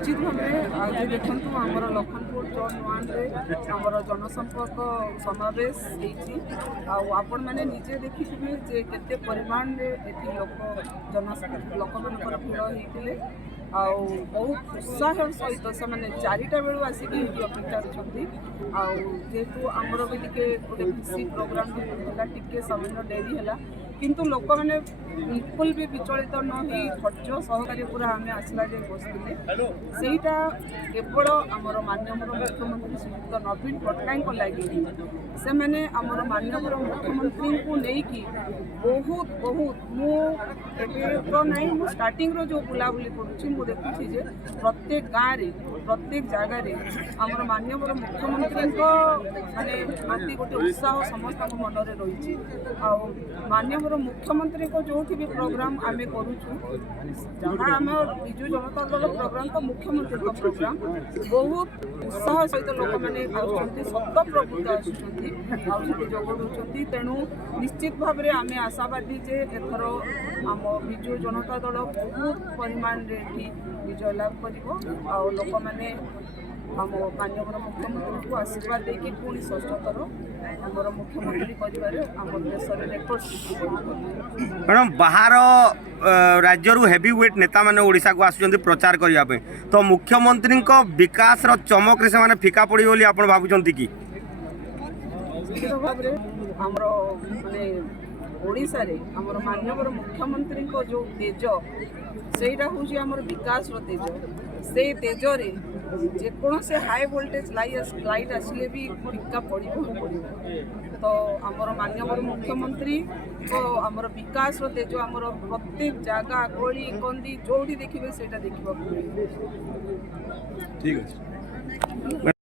निश्चित भाव आज देखूँ आमर लखनपुर जोन 1 रे आमर जनसंपर्क समावेश आपण मैंने निजे देखिए जे केते परिमाण रे एठी लोक मानकर भिड़ होते बहुत उत्साह सहित से मैंने 4टा बेलू आसिक अपेक्षा अच्छा जेहेतु आमर भी गोटे खुशी प्रोग्राम टी समय डेरी है किंतु लोक मैंने बिल्कुल भी विचलित न हो धैर्य सहकारी पूरा आम आसला जाए बसते सेटा केवल आमर माननीय मुख्यमंत्री श्रीयुक्त नवीन पट्टनायक लगे से मैंने आमर माननीय मुख्यमंत्री को लेकिन बहुत बहुत मुझे नहीं मु स्टार्टिंग रो जो बुलाबुली करुँच देखुची जे प्रत्येक गाँव में प्रत्येक जगह आमर माननीय मुख्यमंत्री माने प्रति गोटे उत्साह समस्त मन में रही माननीय मुख्यमंत्री को जो भी प्रोग्राम आम करुचु जहाँ आम विजु जनता दल प्रोग्राम तो मुख्यमंत्री प्रोग्राम बहुत उत्साह सहित लोक मैंने शत प्रभुत आगुच्च तेणु निश्चित भाव में आम आशावादी जे एथर आम विजु जनता दल बहुत परिमाण विजय लाभ कर लोक मैंने आम माननीय मुख्यमंत्री को आशीर्वाद देकी पुणी षष्ठ थर आमर मुख्यमंत्री कर देश मैडम बाहर राज्य हेवी वेट नेता मैंने ओडिशा को आसुचंती प्रचार करने तो मुख्यमंत्री विकास चमक से माने फिका पड़ी बोली आप भावुंट कि निश्चित भाव आमर माने ओडिशा रे आमर माननीय मुख्यमंत्री को जो तेज सेटा हूँ आमर विकास तेज से तेज रे जेकोसी हाई वोल्टेज लाइट आसिले भी फिका पड़ो तो आमर माननीय मुख्यमंत्री को आमर विकास तेज आमर प्रत्येक जगह गली कंदी जो देखिए से देखा ठीक है।